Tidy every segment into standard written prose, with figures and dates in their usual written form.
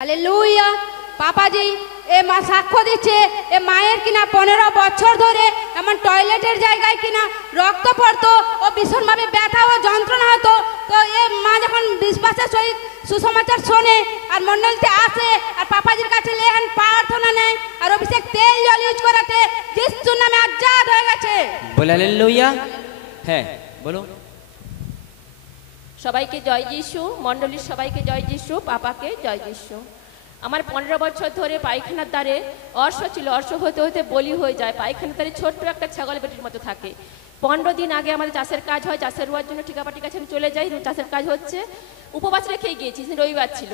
Hallelujah. Papaji এ মা সাক্ষ্য দিচ্ছে, এ মায়ের কিনা 15 বছর ধরে এমন টয়লেটের জায়গায় কিনা রক্ত পড়তো ও ভীষণভাবে ব্যথা ও যন্ত্রণা হতো। তো এ মা যখন বিশ্বাসের সহিত সুসমাচার শোনে আর মন্ডলীতে আসে আর পাপাজির কাছে লেহেন প্রার্থনা নেয় আর অভিষেক তেল জল ইউজ করাতে যিশুর নামে আজাদ হয়ে গেছে। বলে হালেলুয়া। হ্যাঁ বলো। সবাইকে জয় যিশু, মণ্ডলীর সবাইকে জয় যিশু, পাপাকে জয় যিশু। আমার 15 বছর ধরে পায়খানার দ্বারে অর্শ ছিল, অর্শ হতে হতে বলি হয়ে যায়। পায়খানার দ্বারে ছোট্ট একটা ছাগল বেটির মতো থাকে। 15 দিন আগে আমাদের চাষের কাজ হয়, চাষের রোয়ার জন্য ঠিকাপাটি কাছে আমি চলে যাই, চাষের কাজ হচ্ছে, উপবাস রেখেই গিয়েছি, রবিবার ছিল।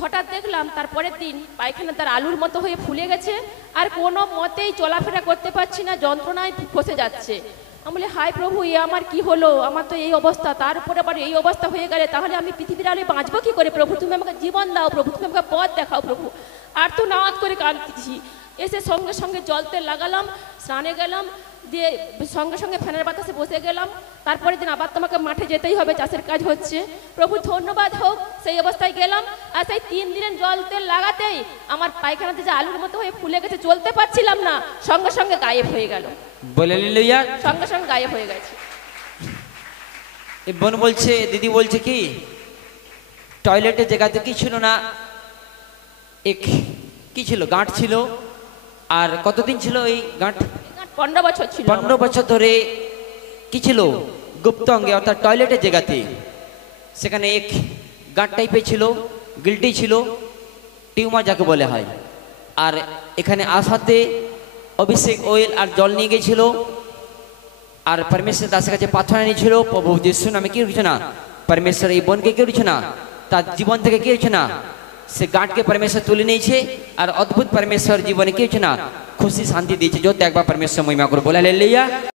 হঠাৎ দেখলাম তারপরের দিন পায়খানার দ্বার আলুর মতো হয়ে ফুলে গেছে, আর কোনো মতেই চলাফেরা করতে পারছি না, যন্ত্রণায় ফসে যাচ্ছে। আমি বলি হায় প্রভু, এ আমার কি হলো, আমার তো এই অবস্থা, তার উপরে আবার এই অবস্থা হয়ে গেলে তাহলে আমি পৃথিবীর আলোয় বাঁচবো কি করে? প্রভু তুমি আমাকে জীবন দাও, প্রভু তুমি আমাকে পথ দেখাও প্রভু। আর তো নাওয়াজ করে কাঁদতেছি। এসে সঙ্গে সঙ্গে জল তেল লাগালাম, স্নানে গেলাম, দিয়ে সঙ্গে সঙ্গে ফ্যানের বাতাসে বসে গেলাম। তারপরের দিন আবার তোমাকে মাঠে যেতেই হবে, চাষের কাজ হচ্ছে। প্রভু ধন্যবাদ হোক, সেই অবস্থায় গেলাম। আর সেই 3 দিনের জল তেল লাগাতেই আমার পায়খানাতে যে আলুর মতো হয়ে ফুলে গেছে, চলতে পারছিলাম না, সঙ্গে সঙ্গে গায়েব হয়ে গেল। বলে হালেলুয়া। সঙ্গে সঙ্গে গায়েব হয়ে গেছে। এ বোন বলছে, দিদি বলছে কি টয়লেটের জায়গাতে কি ছিল না, এক কি ছিল, গাঁট ছিল। আর কতদিন ছিল এই গাঁট? 15 বছর ছিল। 15 বছর ধরে কি ছিল? গুপ্ত অঙ্গে অর্থাৎ টয়লেটের জায়গাতে। সেখানে এক গাঁট টাইপের ছিল, গিল্টি ছিল, টিউমার যাকে বলে হয়। আর এখানে আসাতে অভিষেক অয়েল আর জল নিয়ে গেছিল, আর পরমেশ্বর দাসের কাছে প্রার্থনা নিয়েছিল, প্রভু যিশু নামে কি হচ্ছে না, পরমেশ্বর এই বোনকে কি হচ্ছে না, তার জীবন থেকে কি হচ্ছে না, সে গাঁটকে পরমেশ্বর তুলে নিয়েছে, আর অদ্ভুত পরমেশ্বর জীবনে কি হচ্ছে না, খুশি শান্তি দিয়েছে। যত একবার পরমেশ্বর মহিমা করে বলে হালেলুয়া।